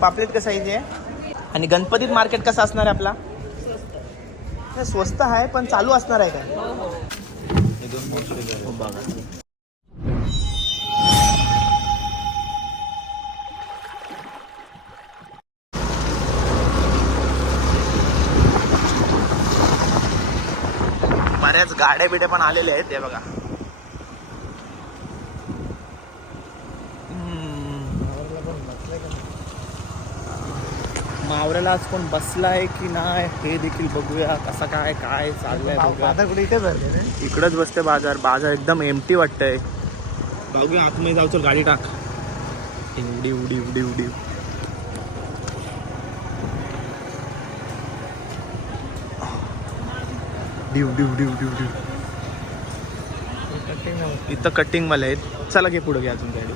पापलेट कसं आहे ते आणि गणपतीत मार्केट कसं असणार आहे आपला? नाही, स्वस्त आहे पण चालू असणार आहे काय? बघा बऱ्याच गाड्या बिड्या पण आलेल्या आहेत ते बघा. मावऱ्याला आज कोण बसलाय की नाही हे देखील बघूया कसा काय काय चाललंय बघूया. बाजार कुठे इथे भरले रे? इकडंच बसते बाजार बाजार एकदम एमटी वाटतंय. बघूया आतमध्ये जाऊ चल गाडी टाक. उडी उडी उडी उडी डिव डिव डिव डिव डिव इथं कटिंग मला आहेत. चला घे पुढे घे अजून गाडी.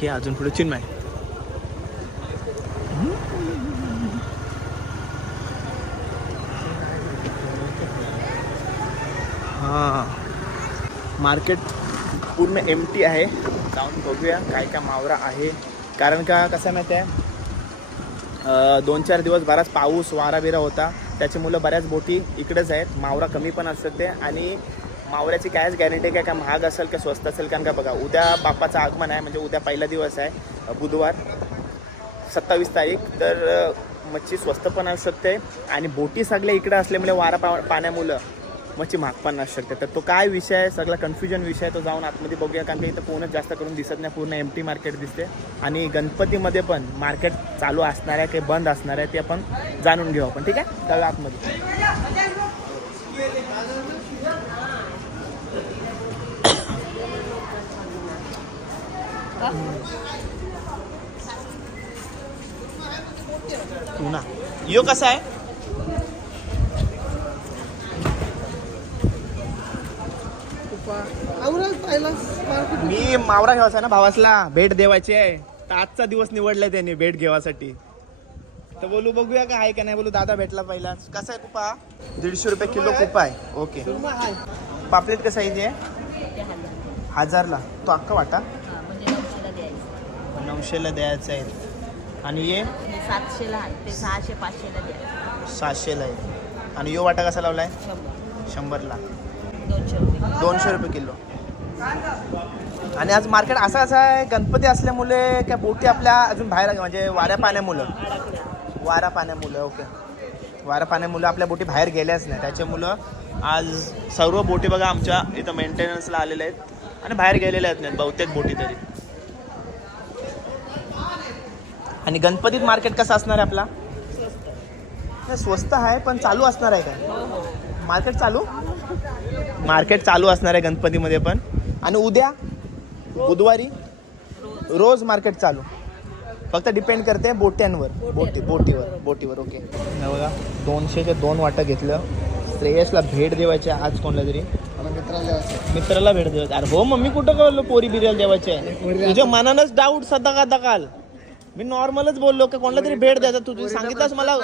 घे अजून पुढे. चिन्मय. हां. मार्केट पूर्ण एम टी आहे. जाऊन बघूया काय काय मावरा आहे. कारण का कसं माहिती आहे दोन चार दिवस बराच पाऊस वारा बिरा होता. त्याची मुलं बऱ्याच बोटी इकडेच आहेत. मावरा कमी पण असतात ते आणि मावऱ्याची कायच गॅरंटी काय का महाग असेल का स्वस्त असेल कारण का बघा उद्या बाप्पाचं आगमन आहे. म्हणजे उद्या पहिला दिवस आहे बुधवार. सत्तावीस तारीख. तर मच्छी स्वस्त पण असू शकते आणि बोटी सगळ्या इकडे असल्यामुळे वारा पा पाण्यामुळं मच्छी महाग पण असू शकते. तर तो काय विषय आहे? सगळा कन्फ्युजन विषय आहे. तो जाऊन आतमध्ये बघूया कारण की इथं पूर्ण जास्त करून दिसत नाही. पूर्ण एम टी मार्केट दिसते. आणि गणपतीमध्ये पण मार्केट चालू असणार आहे काही बंद असणार आहे ते आपण जाणून घेऊ आपण. ठीक आहे? जाऊया आतमध्ये. टुना यो कसा आहे? मी मावरा घ्यावाचा ना भावासला. भेट द्यावायची आहे. तर आजचा दिवस निवडलाय त्यांनी भेट घेवासाठी. तर बोलू बघूया का आहे का नाही. बोलू दादा भेटला पहिला. कसा आहे कुपा? दीडशे रुपये किलो कुपा आहे. ओके. पापलेट कसं आहे ते? हजारला. तो अक्का वाटा? म्हणजे नऊशेला द्यायचं आहे. आणि ये हे सातशेला आहे. ते सहाशे पाचशेला सातशेला आहे. आणि यो वाटा कसा लावलाय? शंभर. शंभरला. दोनशे रुपये दोनशे रुपये किलो. आणि आज मार्केट असं असं आहे गणपती असल्यामुळे काय बोटी आपल्या अजून बाहेर म्हणजे वाऱ्या पाण्यामुळं. वारा पाण्यामुळं ओके. वारा पाण्यामुळं आपल्या बोटी बाहेर गेल्याच नाही. त्याच्यामुळं आज सर्व बोटी बघा आमच्या इथं मेंटेनन्सला आलेल्या आहेत. आणि बाहेर गेलेल्या आहेत नाहीत बहुतेक बोटी तरी. आणि गणपतीत मार्केट कसं असणार आहे आपला? नाही, स्वस्त आहे पण चालू असणार आहे काय? मार्केट चालू? मार्केट चालू असणार आहे गणपतीमध्ये पण. आणि उद्या? बुधवारी? रोज मार्केट चालू. फक्त डिपेंड करते बोट्यांवर. बोटी बोटीवर बोटीवर ओके. हे बघा दोनशेचे दोन वाटं घेतलं. श्रेयसला भेट द्यायची आहे आज कोणाला तरी. मित्राला. मित्राला भेट द्यायची अरे हो मम्मी कुठं कळलो पोरी बिर्याल द्यायची आहे? तुझ्या मनानच डाऊट सदा का दकाल. मी नॉर्मलच बोललो की कोणाला तरी भेट द्यायचा तू सांगितलंस मला.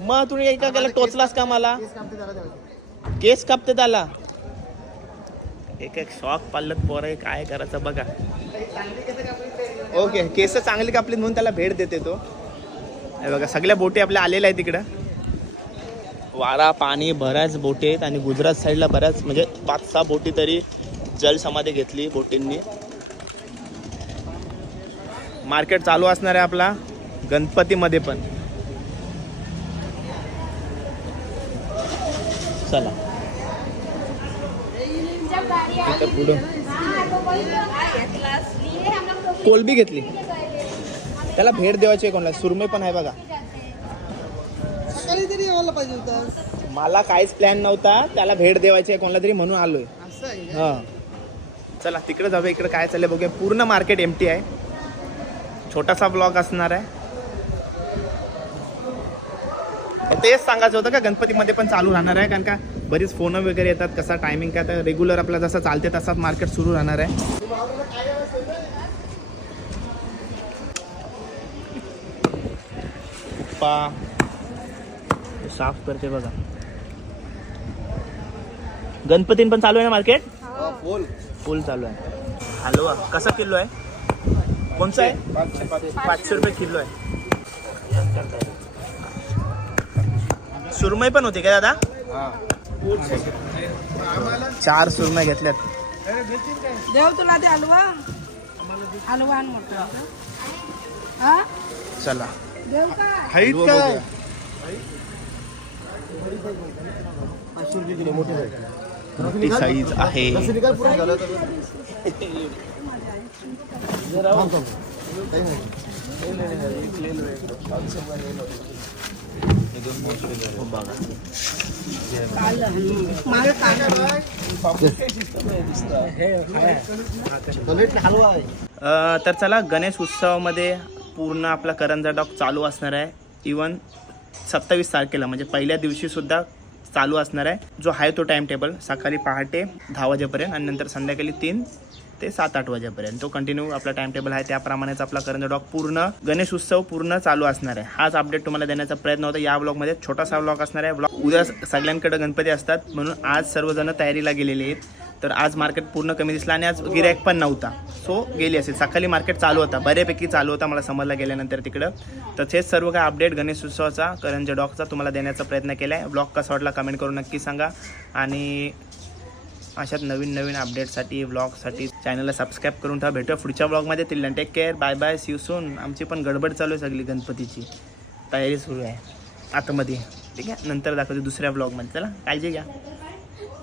मग तुम्ही एका केला टोचलास का मला. केस कापते त्याला एक एक शॉक पालत पोर आहे काय करायचं बघा. ओके केस चांगली कापली म्हणून त्याला भेट देते तो. हे बघा सगळ्या बोटी आपल्या आलेल्या आहेत तिकडं वारा पाणी बऱ्याच बोटी आहेत आणि गुजरात साईडला बऱ्याच म्हणजे पाच सहा बोटी तरी जलसमाधी घेतली बोटींनी. मार्केट चालू असणार आहे आपला गणपतीमध्ये पण. चला. पुढं. कोलबी घेतली. त्याला भेट द्यायची आहे कोणाला सुरमे पण आहे बघा. मला काहीच प्लॅन नव्हता त्याला भेट द्यायची आहे कोणाला तरी म्हणून आलोय? हा. चला तिकडे जाऊया इकडे काय चाललंय बघूया. पूर्ण मार्केट एमटी आहे. छोटासा ब्लॉग असणार आहे. तेच सांगायचं होतं का गणपतीमध्ये पण चालू राहणार आहे कारण का बरीच फोन वगैरे येतात कसा टायमिंग काय तर रेग्युलर आपला जसं चालते तसाच मार्केट सुरू राहणार आहे. साफ करते बघा. गणपतीन पण चालू आहे ना मार्केट हो, बोल फुल चालू आहे. हलवा कसा किलो आहे? कोणचा आहे? पाचशे रुपये किलो आहे. सुरमई पण होती का दादा? चार सुरमई घेतल्यात. देव तुला ते हलवा. हलवा हा? चला. मोठी साईज आहे. तर चला गणेश उत्सवामध्ये पूर्ण आपला करंजा डॉग चालू असणार आहे. इवन सत्तावीस तारखेला म्हणजे पहिल्या दिवशी सुद्धा चालू असणार आहे. जो आहे तो टाइम टेबल सकाळी पहाटे दहा वाजेपर्यंत आणि नंतर संध्याकाळी तीन. ते सात आठ वाजेपर्यंत. तो कंटिन्यू आपला टाइम टेबल आहे. त्याप्रमाणेच आपला करंज डॉग पूर्ण गणेश उत्सव पूर्ण चालू असणार आहे. हाच अपडेट तुम्हाला देण्याचा प्रयत्न होता. या ब्लॉगमध्ये छोटासा ब्लॉग असणार आहे. ब्लॉग उद्या सगळ्यांकडे गणपती असतात. म्हणून आज सर्वजण तयारीला गेलेले आहेत. तर आज मार्केट पूर्ण कमी दिसला आणि आज गिरायक पण नव्हता. सो गेली असेल. सकाळी मार्केट चालू होता. बऱ्यापैकी चालू होता मला समजला गेल्यानंतर तिकडं. तसेच सर्व काय अपडेट गणेश उत्सवाचा करंज डॉगचा तुम्हाला देण्याचा प्रयत्न केला आहे ब्लॉग कसा वाटला कमेंट करून नक्की सांगा. आणि अशात नवीन नवीन अपडेटसाठी ब्लॉगसाठी चॅनलला सबस्क्राईब करून ठेवा. भेटूया पुढच्या ब्लॉगमध्ये तिला take care bye bye see soon आमची पण गडबड चालू आहे सगळी गणपतीची. तयारी सुरू आहे. आतमध्ये. ठीक आहे? नंतर दाखवते दुसऱ्या ब्लॉगमध्ये चला काळजी घ्या.